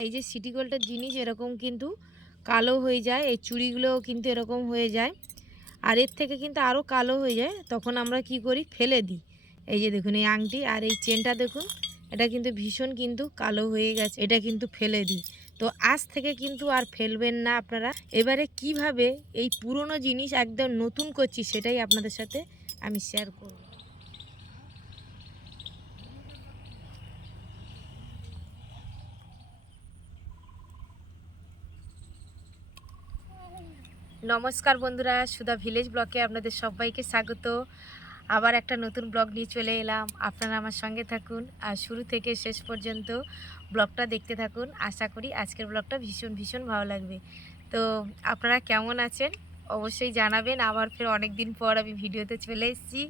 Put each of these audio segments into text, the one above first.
এই যে সিটি গোল্ডের জিনিস এরকম কিন্তু কালো হয়ে যায়, এই চুড়িগুলোও কিন্তু এরকম হয়ে যায়। আর এর থেকে কিন্তু আরও কালো হয়ে যায়, তখন আমরা কি করি? ফেলে দিই। এই যে দেখুন, এই আংটি আর এই চেনটা দেখুন, এটা কিন্তু ভীষণ কিন্তু কালো হয়ে গেছে, এটা কিন্তু ফেলে দিই। তো আজ থেকে কিন্তু আর ফেলবেন না আপনারা। এবারে কীভাবে এই পুরনো জিনিস একদম নতুন করছি সেটাই আপনাদের সাথে আমি শেয়ার করব। নমস্কার বন্ধুরা, সুধা ভিলেজ ব্লকে আপনাদের সবাইকে স্বাগত। আবার একটা নতুন ব্লগ নিয়ে চলে এলাম। আপনারা আমার সঙ্গে থাকুন আর শুরু থেকে শেষ পর্যন্ত ব্লগটা দেখতে থাকুন। আশা করি আজকের ব্লগটা ভীষণ ভীষণ ভালো লাগবে। তো আপনারা কেমন আছেন? অবশ্যই জানাবেন। আবার ফের অনেক দিন পর আমি ভিডিওতে চলে এসেছি।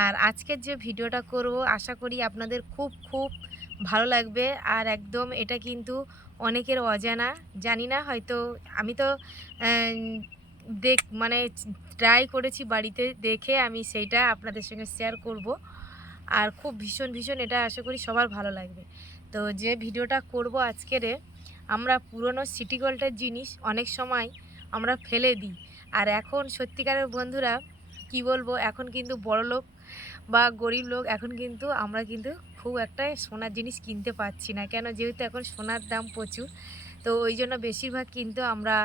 আর আজকের যে ভিডিওটা করব, আশা করি আপনাদের খুব খুব ভালো লাগবে। আর একদম এটা কিন্তু অনেকের অজানা। জানি না, হয়তো আমি তো দেখ মানে ট্রাই করেছি বাড়িতে দেখে আমি সেইটা আপনাদের সঙ্গে শেয়ার করব। আর খুব ভীষণ ভীষণ এটা আশা করি সবার ভালো লাগবে। তো যে ভিডিওটা করব আজকেরে আমরা পুরনো সিটি গোল্ডের জিনিস অনেক সময় আমরা ফেলে দিই। আর এখন সত্যিকারের বন্ধুরা, কি বলব, এখন কিন্তু বড় লোক বা গরিব লোক, এখন কিন্তু আমরা কিন্তু খুব একটা সোনার জিনিস কিনতে পারছি না। কেন? যেহেতু এখন সোনার দাম প্রচুর, তো ওই জন্য বেশিরভাগ কিন্তু আমরা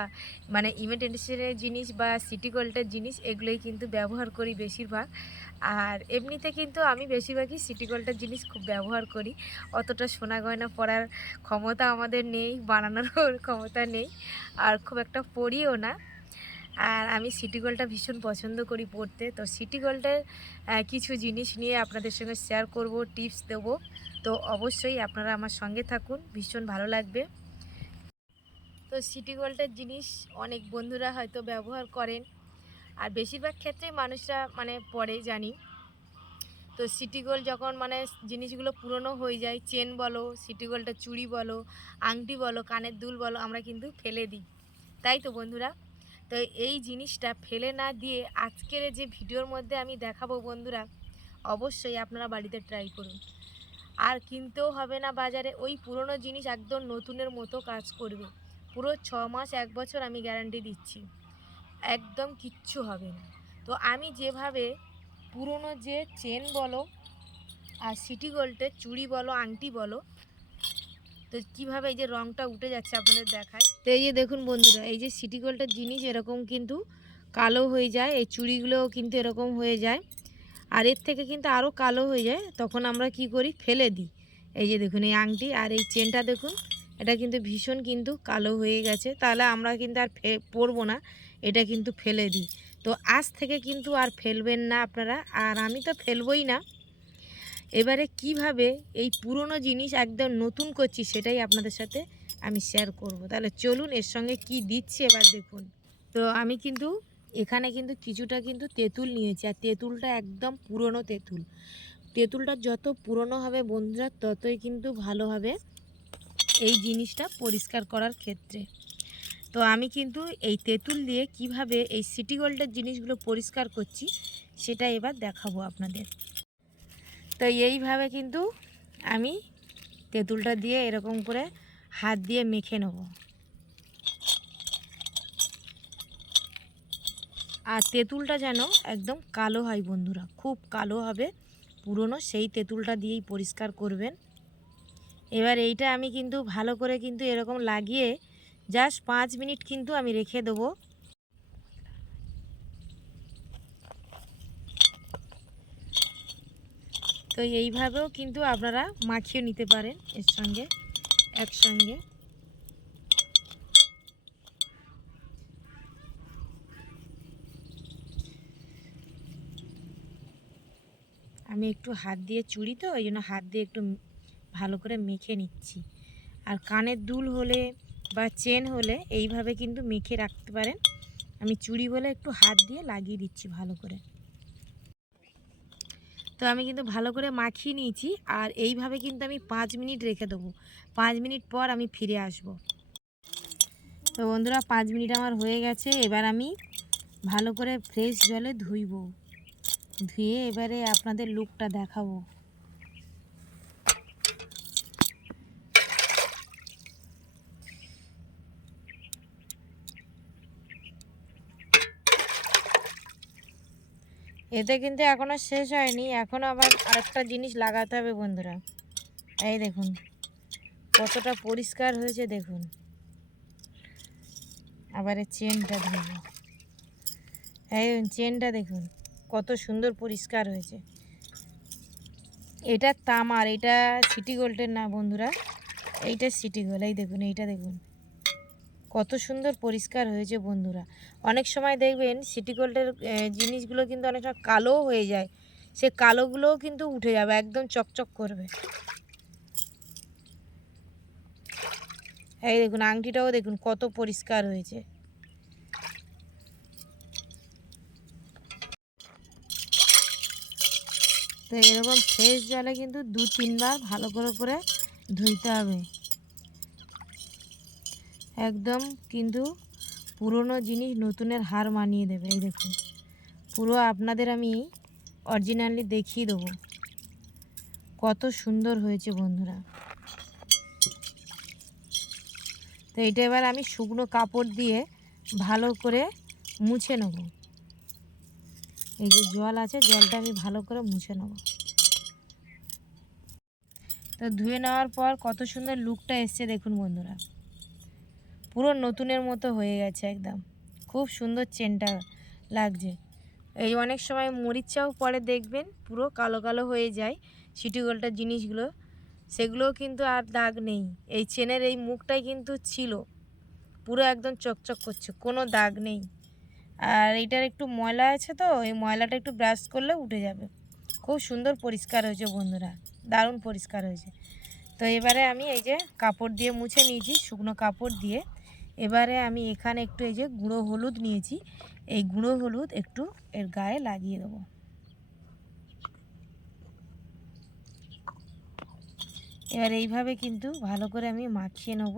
মানে ইমিটেশনের জিনিস বা সিটি গোল্ডের জিনিস এগুলোই কিন্তু ব্যবহার করি বেশিরভাগ। আর এমনিতে কিন্তু আমি বেশিরভাগই সিটি গোল্ডের জিনিস খুব ব্যবহার করি। অতটা সোনা গয়না পরার ক্ষমতা আমাদের নেই বানানোরও ক্ষমতা নেই, আর খুব একটা পরিও না। আর আমি সিটি গোল্ডটা ভীষণ পছন্দ করি পড়তে। তো সিটি গোল্ডের কিছু জিনিস নিয়ে আপনাদের সঙ্গে শেয়ার করব টিপস দেবো। তো অবশ্যই আপনারা আমার সঙ্গে থাকুন, ভীষণ ভালো লাগবে। তো সিটি গোল্ডের জিনিস অনেক বন্ধুরা হয়তো ব্যবহার করেন, আর বেশিরভাগ ক্ষেত্রেই মানুষরা মানে পরে জানি। তো সিটি গোল্ড যখন মানে জিনিসগুলো পুরনো হয়ে যায় চেন বলো সিটি গোল্ডের চুড়ি বলো, আংটি বলো, কানের দুল বলো, আমরা কিন্তু ফেলে দিই। তাই তো বন্ধুরা? তো এই জিনিসটা ফেলে না দিয়ে আজকের যে ভিডিওর মধ্যে আমি দেখাবো বন্ধুরা, অবশ্যই আপনারা বাড়িতে ট্রাই করুন। আর কিনতেও হবে না বাজারে, ওই পুরনো জিনিস একদম নতুনের মতো কাজ করবে। পুরো ছ মাস, এক বছর আমি গ্যারান্টি দিচ্ছি। একদম কিচ্ছু হবে না। তো আমি যেভাবে পুরনো যে চেন বলো, আর সিটি গোল্ডের চুড়ি বলো, আংটি বলো তো কীভাবে এই যে রঙটা উঠে যাচ্ছে আপনাদের দেখায়? তো এই যে দেখুন বন্ধুরা, এই যে সিটি গোল্ডের জিনিস এরকম কিন্তু কালো হয়ে যায়, এই চুড়িগুলোও কিন্তু এরকম হয়ে যায়। আর এর থেকে কিন্তু আরও কালো হয়ে যায়, তখন আমরা কি করি? ফেলে দিই। এই যে দেখুন এই আংটি আর এই চেনটা দেখুন, এটা কিন্তু ভীষণ কিন্তু কালো হয়ে গেছে। তাহলে আমরা কিন্তু আর ফে পরবো না, এটা কিন্তু ফেলে দিই। তো আজ থেকে কিন্তু আর ফেলবেন না আপনারা, আর আমি তো ফেলবই না। এবারে কীভাবে এই পুরনো জিনিস একদম নতুন করছি সেটাই আপনাদের সাথে আমি শেয়ার করব। তাহলে চলুন এর সঙ্গে কি দিচ্ছি এবার দেখুন। তো আমি কিন্তু এখানে কিন্তু কিছুটা কিন্তু তেঁতুল নিয়েছি, আর তেঁতুলটা একদম পুরনো তেঁতুল। তেঁতুলটা যত পুরনো হবে বন্ধুরা, ততই কিন্তু ভালো হবে এই জিনিসটা পরিষ্কার করার ক্ষেত্রে। তো আমি কিন্তু এই তেঁতুল দিয়ে কীভাবে এই সিটি গোল্ডের জিনিসগুলো পরিষ্কার করছি, সেটা এবার দেখাবো আপনাদের। তো এইভাবে কিন্তু আমি তেঁতুলটা দিয়ে এরকম করে হাত দিয়ে মেখে নেব। আর তেঁতুলটা যেন একদম কালো হয় বন্ধুরা, খুব কালো হবে, পুরনো, সেই তেঁতুলটা দিয়েই পরিষ্কার করবেন। এবার এইটা আমি কিন্তু ভালো করে কিন্তু এরকম লাগিয়ে জাস্ট পাঁচ মিনিট কিন্তু আমি রেখে দেবো। তো এইভাবেও কিন্তু আপনারা মাখিয়ে নিতে পারেন এর সঙ্গে, একসঙ্গে। আমি একটু হাত দিয়ে চুড়ি তো, ওই জন্য হাত দিয়ে একটু ভালো করে মেখে নিচ্ছি। আর কানের দুল হলে বা চেন হলে এইভাবে কিন্তু মেখে রাখতে পারেন। আমি চুড়ি বলে একটু হাত দিয়ে লাগিয়ে দিচ্ছি ভালো করে। তো আমি কিন্তু ভালো করে মাখিয়ে নিয়েছি আর এইভাবে কিন্তু আমি পাঁচ মিনিট রেখে দেবো। পাঁচ মিনিট পর আমি ফিরে আসব। তো বন্ধুরা, পাঁচ মিনিট আমার হয়ে গেছে। এবার আমি ভালো করে ফ্রেশ জলে ধুইব। ধুয়ে এবারে আপনাদের লুকটা দেখাবো। এতে কিন্তু এখনও শেষ হয়নি, এখনও আবার আরেকটা জিনিস লাগাতে হবে বন্ধুরা। এই দেখুন, কতটা পরিষ্কার হয়েছে দেখুন। আবার এই চেনটা ধরবো। এই চেনটা দেখুন, কত সুন্দর পরিষ্কার হয়েছে। এটা তামার, এটা সিটি গোল্ডের না বন্ধুরা, এইটা সিটি গোল্ড, এই দেখুন, এইটা দেখুন। কত সুন্দর পরিষ্কার হয়েছে বন্ধুরা। অনেক সময় দেখবেন সিটি গোল্ডের জিনিসগুলো কিন্তু অনেক সময় কালোও হয়ে যায়। সে কালোগুলোও কিন্তু উঠে যাবে, একদম চকচক করবে। এই দেখুন, আংটিটাও দেখুন, কত পরিষ্কার হয়েছে। তো এরকম ফ্রেশ জলে কিন্তু দু তিনবার ভালো করে করে ধুইতে হবে। একদম কিন্তু পুরনো জিনিস নতুনের হার মানিয়ে দেবে, এই দেখুন। পুরো আপনাদের আমি অরিজিনালি দেখিয়ে দেবো। কত সুন্দর হয়েছে বন্ধুরা। তো এটা এবার আমি শুকনো কাপড় দিয়ে ভালো করে মুছে নেব। এই যে জল আছে, জলটা আমি ভালো করে মুছে নেব। তো ধুয়ে নেওয়ার পর কত সুন্দর লুকটা এসছে দেখুন বন্ধুরা। পুরো নতুনের মতো হয়ে গেছে একদম। খুব সুন্দর চেনটা লাগছে। এই অনেক সময় মরিচাও পরে দেখবেন পুরো কালো কালো হয়ে যায় সিটি গোল্ডের জিনিসগুলো। সেগুলোও কিন্তু আর দাগ নেই। এই চেনের এই মুখটাই কিন্তু ছিল। পুরো একদম চকচক করছে, কোনো দাগ নেই। আর এটার একটু ময়লা আছে তো, এই ময়লাটা একটু ব্রাশ করলে উঠে যাবে। খুব সুন্দর পরিষ্কার হয়েছে বন্ধুরা, দারুণ পরিষ্কার হয়েছে। তো এবারে আমি এই যে কাপড় দিয়ে মুছে নিয়েছি, শুকনো কাপড় দিয়ে। এবারে আমি এখানে একটু এই যে গুঁড়ো হলুদ নিয়েছি। এই গুঁড়ো হলুদ একটু এর গায়ে লাগিয়ে দেবো। এবার এইভাবে কিন্তু ভালো করে আমি মাখিয়ে নেব।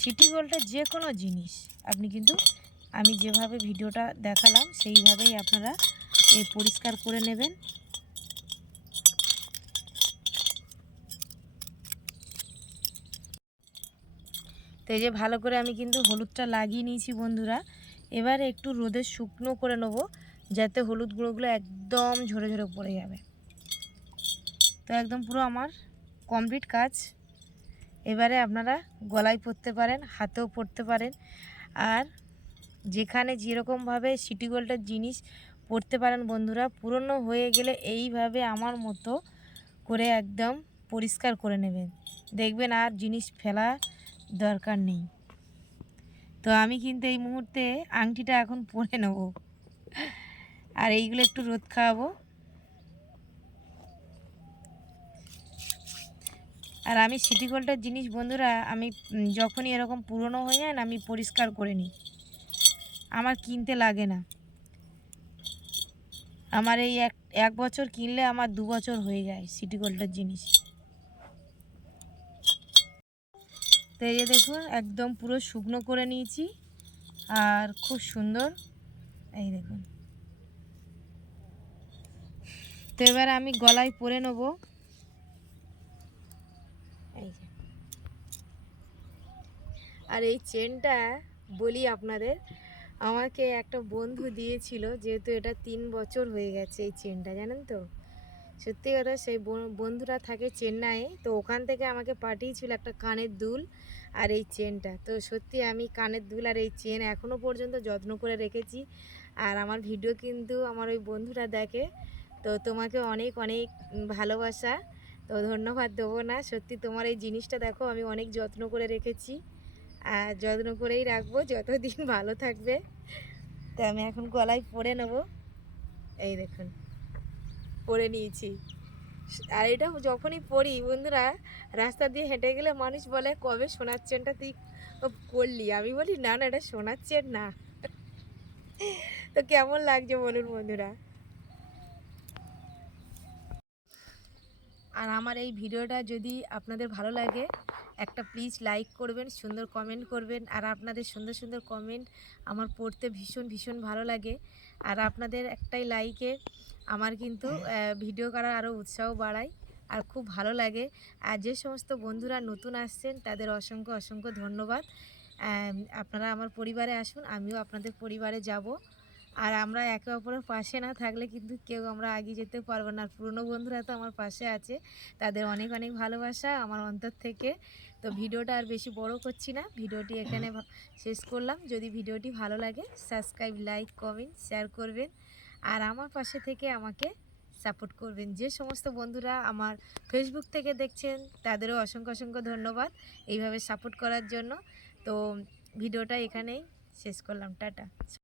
সিটি গোল্ডের যে কোনো জিনিস আপনি কিন্তু আমি যেভাবে ভিডিওটা দেখালাম সেইভাবেই আপনারা এই পরিষ্কার করে নেবেন। তো এই যে ভালো করে আমি কিন্তু হলুদটা লাগিয়ে নিয়েছি বন্ধুরা। এবারে একটু রোদে শুকনো করে নেব, যাতে হলুদ গুঁড়োগুলো একদম ঝরে ঝরে পড়ে যাবে। তো একদম পুরো আমার কমপ্লিট কাজ। এবারে আপনারা গলায় পরতে পারেন, হাতেও পরতে পারেন। আর যেখানে যেরকমভাবে সিটি গোল্ডের জিনিস পরতে পারেন বন্ধুরা, পুরনো হয়ে গেলে এইভাবে আমার মতো করে একদম পরিষ্কার করে নেবেন। দেখবেন আর জিনিস ফেলা দরকার নেই। তো আমি কিন্তু এই মুহূর্তে আংটিটা এখন পরে নেব। আর এইগুলো একটু রোদ খাওয়াবো। আর আমি সিটি গোল্ডের জিনিস, বন্ধুরা, আমি যখনই এরকম পুরনো হয়ে যায় না, আমি পরিষ্কার করে নিই। আমার কিনতে লাগে না। আমার এই এক এক বছর কিনলে আমার দু বছর হয়ে যায় সিটি গোল্ডের জিনিস। তো এই দেখুন, একদম পুরো শুকনো করে নিয়েছি। আর খুব সুন্দর। এই দেখুন। তো এবার আমি গলায় পরে নেব। এই আর এই চেনটা বলি আপনাদের, আমাকে একটা বন্ধু দিয়েছিল, যেহেতু এটা তিন বছর হয়ে গেছে এই চেনটা, জানেন তো? সত্যি কথা সেই বন- বন্ধুরা থাকে চেন্নাইয়ে তো ওখান থেকে আমাকে পাঠিয়েছিল একটা কানের দুল আর এই চেনটা। তো সত্যি আমি কানের দুল আর এই চেন এখনও পর্যন্ত যত্ন করে রেখেছি। আর আমার ভিডিও কিন্তু আমার ওই বন্ধুরা দেখে, তো তোমাকে অনেক অনেক ভালোবাসা। তো ধন্যবাদ দেবো না, সত্যি তোমার এই জিনিসটা দেখো আমি অনেক যত্ন করে রেখেছি। আর যত্ন করেই রাখব যতদিন ভালো থাকবে। তো আমি এখন গলায় পরে নেব। এই দেখুন। পরে নিয়েছি। আর এটা যখনই পড়ি, বন্ধুরা, রাস্তা দিয়ে হেঁটে গেলে মানুষ বলে, কবে সোনার চেনটা তুই করলি? আমি বলি, না না, এটা সোনার চেন না। তো কেমন লাগছে বলুন, বন্ধুরা? আর আমার এই ভিডিওটা যদি আপনাদের ভালো লাগে, একটা প্লিজ লাইক করবেন, সুন্দর কমেন্ট করবেন, আর আপনাদের সুন্দর সুন্দর কমেন্ট আমার পড়তে ভীষণ ভীষণ ভালো লাগে। আর আপনাদের একটাই লাইকে আমার কিন্তু ভিডিও করার আরও উৎসাহ বাড়ায় আর খুব ভালো লাগে। আর যে সমস্ত বন্ধুরা নতুন আসছেন তাদের অসংখ্য অসংখ্য ধন্যবাদ। আপনারা আমার পরিবারে আসুন আমিও আপনাদের পরিবারে যাব। আর আমরা একে অপরের পাশে না থাকলে কিন্তু কেউ আমরা এগিয়ে যেতে পারব না। আর পুরনো বন্ধুরা তো আমার পাশে আছে তাদের অনেক অনেক ভালোবাসা আমার অন্তর থেকে। তো ভিডিওটা আর বেশি বড় করছি না। ভিডিওটি এখানে শেষ করলাম। যদি ভিডিওটি ভালো লাগে সাবস্ক্রাইব লাইক কমেন্ট শেয়ার করবেন। আর আমার পাশে থেকে আমাকে সাপোর্ট করবেন। যে সমস্ত বন্ধুরা আমার ফেসবুক থেকে দেখছেন, তাদেরও অসংখ্য অসংখ্য ধন্যবাদ এইভাবে সাপোর্ট করার জন্য। তো ভিডিওটা এখানেই শেষ করলাম। টাটা।